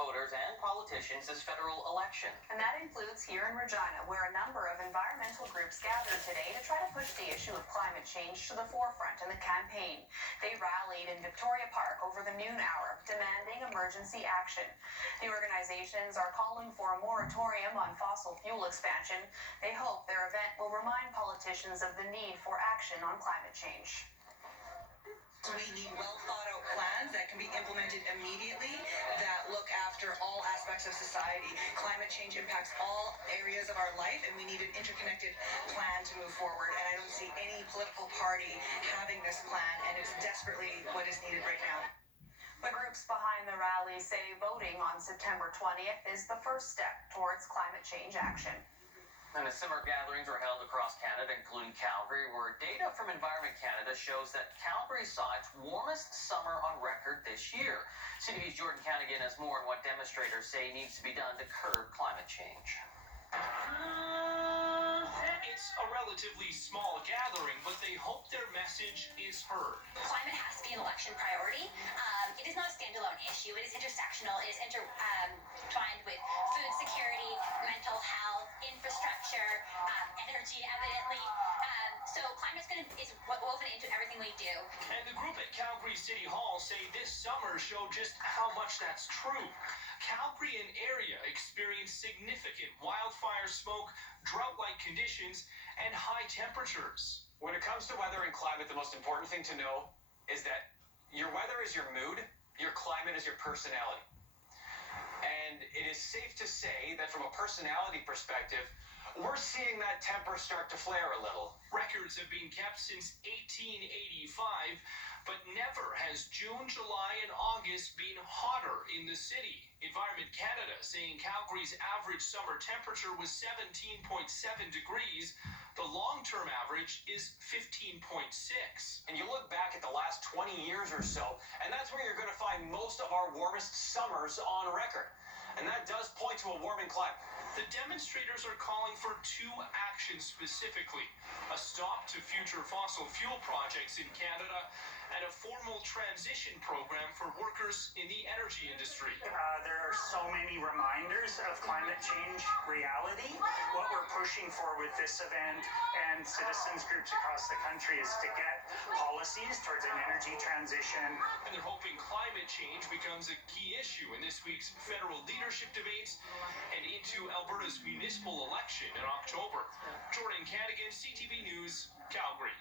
voters and politicians this federal election. And that includes here in Regina, where a number of environmental groups gathered today to try to push the issue of climate change to the forefront in the campaign. They rallied in Victoria Park over the noon hour, demanding emergency action. The organizations are calling for a moratorium on fossil fuel expansion. They hope their event will remind politicians of the need for action on climate change. We need well-thought-out plans that can be implemented immediately that look after all aspects of society. Climate change impacts all areas of our life, and we need an interconnected plan to move forward. And I don't see any political party having this plan, and it's desperately what is needed right now. The groups behind the rally say voting on September 20th is the first step towards climate change action. And the similar gatherings were held across Canada, including Calgary, where data from Environment Canada shows that Calgary saw its warmest summer on record this year. CTV's Jordan Canagan has more on what demonstrators say needs to be done to curb climate change. It's a relatively small gathering, but they hope their message is heard. Climate has to be an election priority. It is not a standalone issue. It is intersectional. It is intertwined with food security, mental health, infrastructure, energy, evidently. So climate is woven into everything we do. And the group at Calgary City Hall say this summer showed just how much that's true. Calgary and area experienced significant wildfire smoke, drought-like conditions, and high temperatures. When it comes to weather and climate, the most important thing to know is that your weather is your mood, your climate is your personality. And it is safe to say that from a personality perspective, we're seeing that temper start to flare a little. Records have been kept since 1885, but never has June, July, and August been hotter in the city. Environment Canada saying Calgary's average summer temperature was 17.7 degrees. The long-term average is 15.6. And you look back at the last 20 years or so, and that's where you're going to find most of our warmest summers on record. And that does point to a warming climate. The demonstrators are calling for two actions specifically: a stop to future fossil fuel projects in Canada and a formal transition program for workers in the energy industry. There are so many reminders of climate change reality. What we're pushing for with this event and citizens groups across the country is to get policies towards an energy transition. And they're hoping climate change becomes a key issue in this week's federal leadership debates and into Alberta's municipal election in October. Jordan Canagan, CTV News, Calgary.